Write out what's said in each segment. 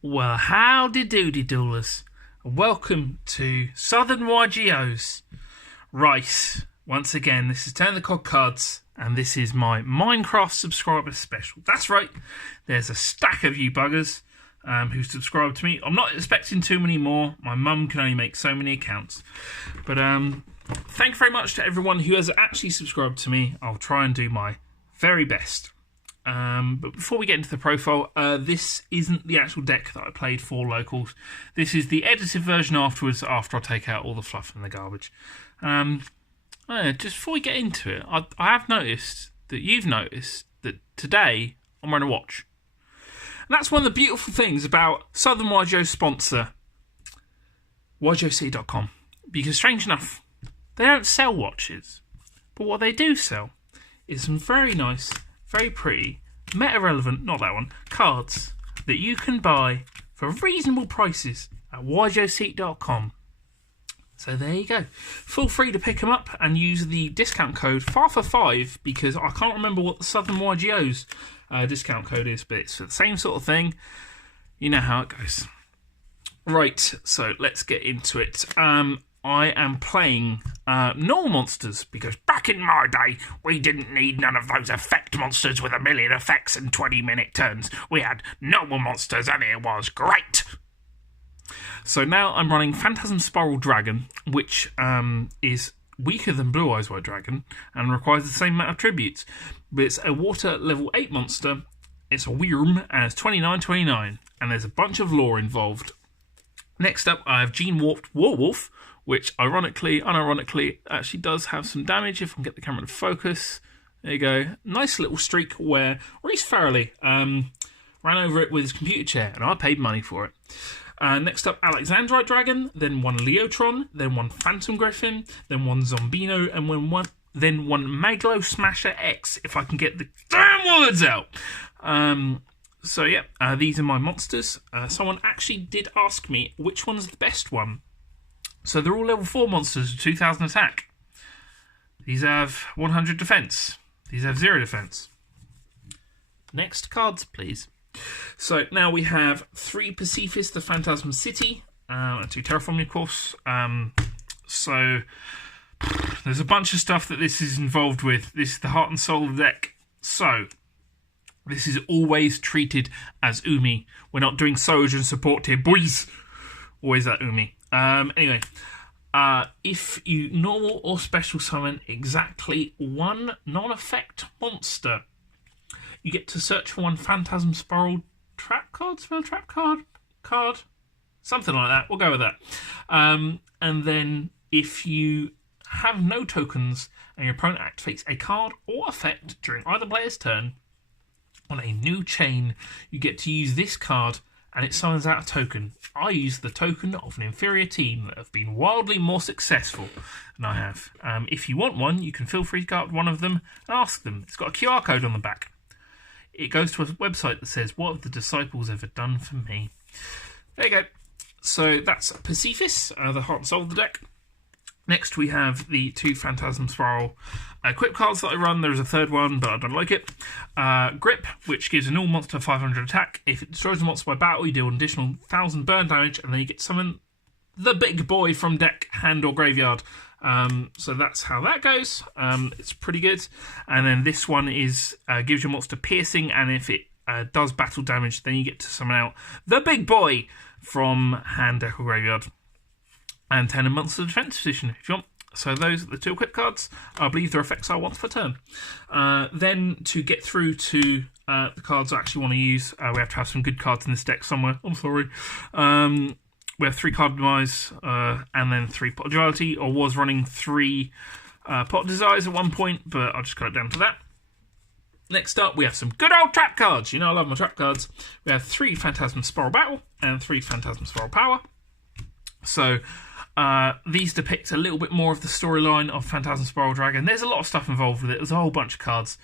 Well, howdy doody doolers. Welcome to Southern YGOs. Right, once again, this is TurnTheCogCards, and this is my Minecraft subscriber special. That's right, there's a stack of you buggers who subscribe to me. I'm not expecting too many more. My mum can only make so many accounts. But thank you very much to everyone who has actually subscribed to me. I'll try and do my very best. But before we get into the profile, this isn't the actual deck that I played for locals. This is the edited version afterwards, after I take out all the fluff and the garbage. Just before we get into it, I have noticed that you've noticed that today I'm wearing a watch. And that's one of the beautiful things about Southern YGO's sponsor, YGOC.com. Because strange enough, they don't sell watches. But what they do sell is some very nice, very pretty, meta-relevant, not that one, cards that you can buy for reasonable prices at YGOC.com. So there you go. Feel free to pick them up and use the discount code FAR5 because I can't remember what the Southern YGO's discount code is, but it's for the same sort of thing. You know how it goes. Right, so let's get into it. I am playing normal monsters because back in my day we didn't need none of those effect monsters with a million effects and 20-minute turns. We had normal monsters and it was great. So now I'm running Phantasm Spyral Dragon, which is weaker than Blue Eyes White Dragon and requires the same amount of tributes. But it's a water level 8 monster, it's a Wyrm, and it's 29/29, and there's a bunch of lore involved. Next up I have Gene Warped Warwolf, which ironically, unironically, actually does have some damage if I can get the camera to focus. There you go. Nice little streak where Reese Farrelly ran over it with his computer chair, and I paid money for it. Next up, Alexandrite Dragon, then one Leotron, then one Phantom Griffin, then one Zombino, and then one Maglo Smasher X, if I can get the damn words out. So yeah, these are my monsters. Someone actually did ask me which one's the best one. So they're all level 4 monsters with 2000 attack. These have 100 defense. These have 0 defense. Next cards, please. So now we have 3 Pacifists, the Phantasm City, and 2 Terraforming, of course. So there's a bunch of stuff that this is involved with. This is the heart and soul of the deck. So this is always treated as Umi. We're not doing Sojourn support here, boys. Always that Umi. Anyway, if you normal or special summon exactly one non-effect monster, you get to search for one Phantasm Spyral trap card, card, something like that. We'll go with that. And then if you have no tokens and your opponent activates a card or effect during either player's turn on a new chain, you get to use this card and it summons out a token. I use the token of an inferior team that have been wildly more successful than I have. If you want one, you can feel free to go up to one of them and ask them. It's got a QR code on the back. It goes to a website that says, what have the disciples ever done for me? There you go. So that's Pacifists, the heart and soul of the deck. Next we have the 2 Phantasm Spyral equip cards that I run. There's a third one, but I don't like it. Grip, which gives a normal monster 500 attack. If it destroys a monster by battle, you deal an additional 1000 burn damage, and then you get to summon the big boy from deck, hand, or graveyard. So that's how that goes. It's pretty good. And then this one is gives your monster piercing, and if it does battle damage, then you get to summon out the big boy from hand, deck, or graveyard. And 10 monster defense position if you want. So those are the 2 equip cards. I believe they're effects I want per turn. Then to get through to the cards I actually want to use, we have to have some good cards in this deck somewhere. I'm sorry. We have 3 card demise and then 3 pot duality. I was running 3 pot desires at one point, but I'll just cut it down to that. Next up, we have some good old trap cards. You know I love my trap cards. We have 3 Phantasm Spyral Battle and 3 Phantasm Spyral Power. So these depict a little bit more of the storyline of Phantasm Spyral Dragon. There's a lot of stuff involved with it. There's a whole bunch of cards.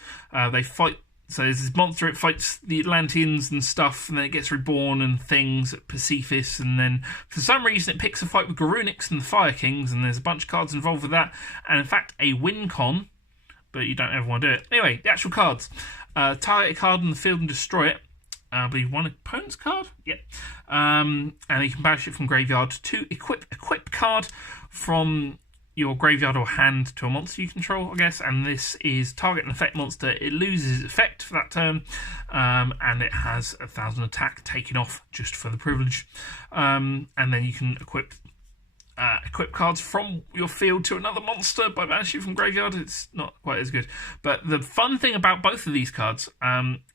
They fight. So there's this monster, it fights the Atlanteans and stuff, and then it gets reborn and things at Pacifists, and then for some reason it picks a fight with Garunix and the Fire Kings, and there's a bunch of cards involved with that, and in fact a win con, but you don't ever want to do it. Anyway, the actual cards. Target a card on the field and destroy it. I believe one opponent's card. Yep. And you can banish it from graveyard to equip card from your graveyard or hand to a monster you control, I guess. And this is target an effect monster. It loses its effect for that turn, and it has 1,000 attack taken off just for the privilege. And then you can equip cards from your field to another monster by banishing from graveyard. It's not quite as good. But the fun thing about both of these cards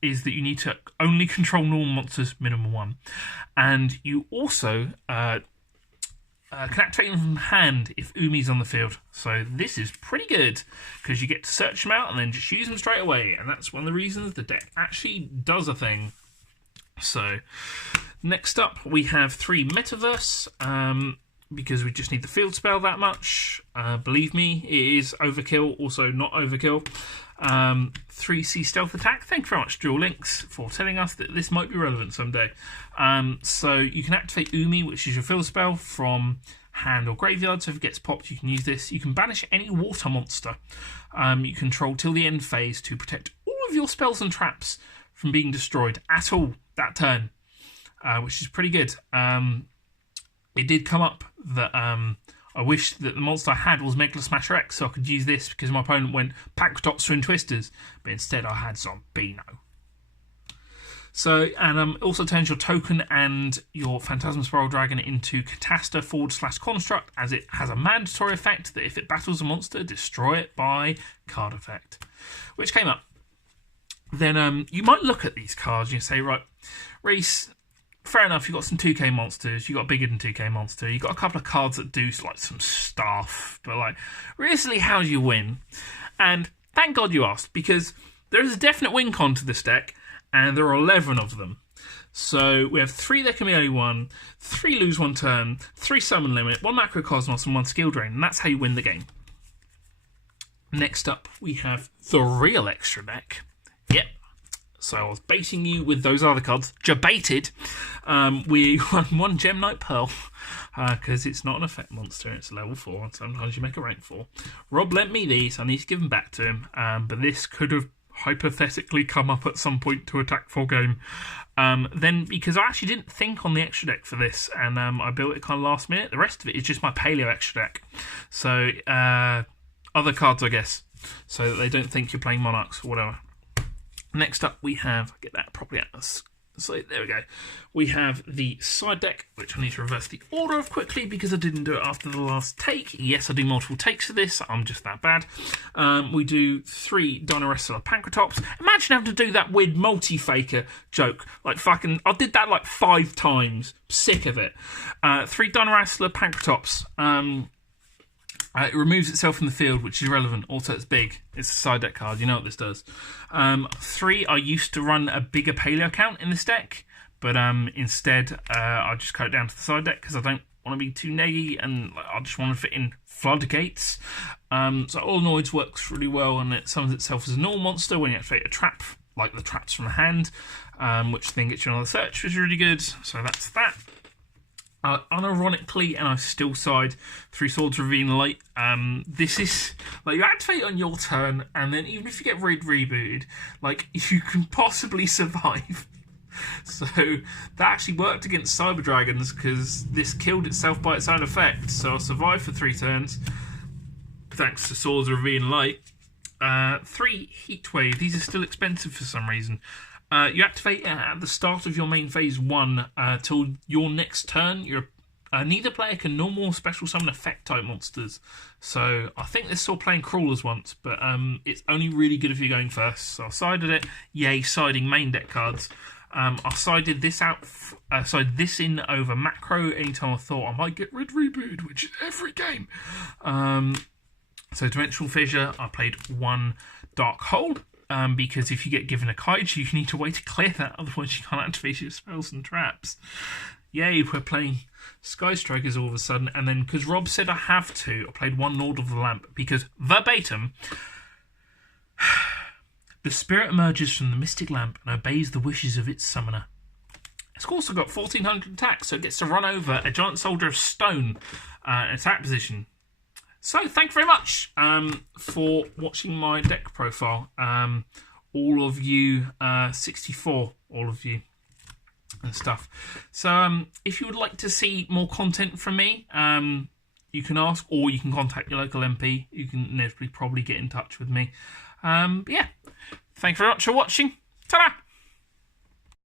is that you need to only control normal monsters, minimum 1. And you also can activate them from hand if Umi's on the field. So this is pretty good, because you get to search them out and then just use them straight away. And that's one of the reasons the deck actually does a thing. So next up, we have 3 Metaverse. Because we just need the field spell that much. Believe me, it is overkill, also not overkill. 3C stealth attack. Thank you very much, Dual Links, for telling us that this might be relevant someday. So you can activate Umi, which is your field spell, from hand or graveyard. So if it gets popped, you can use this. You can banish any water monster you control till the end phase to protect all of your spells and traps from being destroyed at all that turn, which is pretty good. It did come up that I wish that the monster I had was Megla Smasher X, so I could use this because my opponent went Packdots and Twisters, but instead I had Zombino. So, and also turns your token and your Phantasm Spyral Dragon into Catasta / Construct, as it has a mandatory effect that if it battles a monster, destroy it by card effect, which came up. Then you might look at these cards and you say, right, Reese, fair enough, you've got some 2k monsters, you've got bigger than 2k monster, you've got a couple of cards that do like some stuff, but like, realistically, how do you win? And thank God you asked, because there is a definite win con to this deck, and there are 11 of them. So we have 3 that can be only 1, 3 lose 1 turn, 3 summon limit, 1 Macrocosmos, and 1 skill drain, and that's how you win the game. Next up, we have the real extra deck. Yep. So I was baiting you with those other cards. Jabaited. We won 1 Gem Knight Pearl, because it's not an effect monster, it's level 4, and sometimes you make a rank 4. Rob lent me these, I need to give them back to him, but this could have hypothetically come up at some point to attack full game. Then, because I actually didn't think on the extra deck for this, and I built it kind of last minute, the rest of it is just my Paleo extra deck. So, other cards, I guess, so that they don't think you're playing Monarchs or whatever. Next up, we have, get that properly out. So there we go. We have the side deck, which I need to reverse the order of quickly because I didn't do it after the last take. Yes, I do multiple takes for this. I'm just that bad. We do 3 Dinosaur Pancratops. Imagine having to do that weird multi-faker joke. Like fucking, I did that like 5 times. Sick of it. 3 Dinosaur Pancratops. It removes itself from the field, which is irrelevant. Also, it's big. It's a side deck card. You know what this does. 3, I used to run a bigger Paleo count in this deck, but instead I just cut it down to the side deck because I don't want to be too neggy, and I just want to fit in Floodgates. So All Noids works really well, and it summons itself as a normal monster when you activate a trap, like the traps from the hand, which then gets you another search, which is really good. So that's that. Unironically, and I still side 3 Swords Ravine Light. This is like you activate on your turn, and then even if you get rebooted, like you can possibly survive. So that actually worked against Cyber Dragons because this killed itself by its own effect. So I survived for 3 turns thanks to Swords Ravine Light. 3 Heatwave. These are still expensive for some reason. You activate at the start of your main phase 1 till your next turn. Neither player can normal or special summon effect type monsters. So I think this saw playing Crawlers once, but it's only really good if you're going first. So I sided it. Yay, siding main deck cards. I sided this out. Sided this in over Macro anytime I thought I might get rebooted, which is every game. So Dimensional Fissure. I played 1 Dark Hole. Because if you get given a kaiju, you need to wait to clear that, otherwise you can't activate your spells and traps. Yay, we're playing Sky Strikers all of a sudden, and then because Rob said I have to, I played 1 Lord of the Lamp, because verbatim, the spirit emerges from the mystic lamp and obeys the wishes of its summoner. It's also got 1400 attack, so it gets to run over a giant soldier of stone attack position. So, thank you very much for watching my deck profile. All of you, 64, all of you. and stuff. So if you would like to see more content from me, you can ask, or you can contact your local MP. You can inevitably probably get in touch with me. Yeah, thank you very much for watching. Ta-da!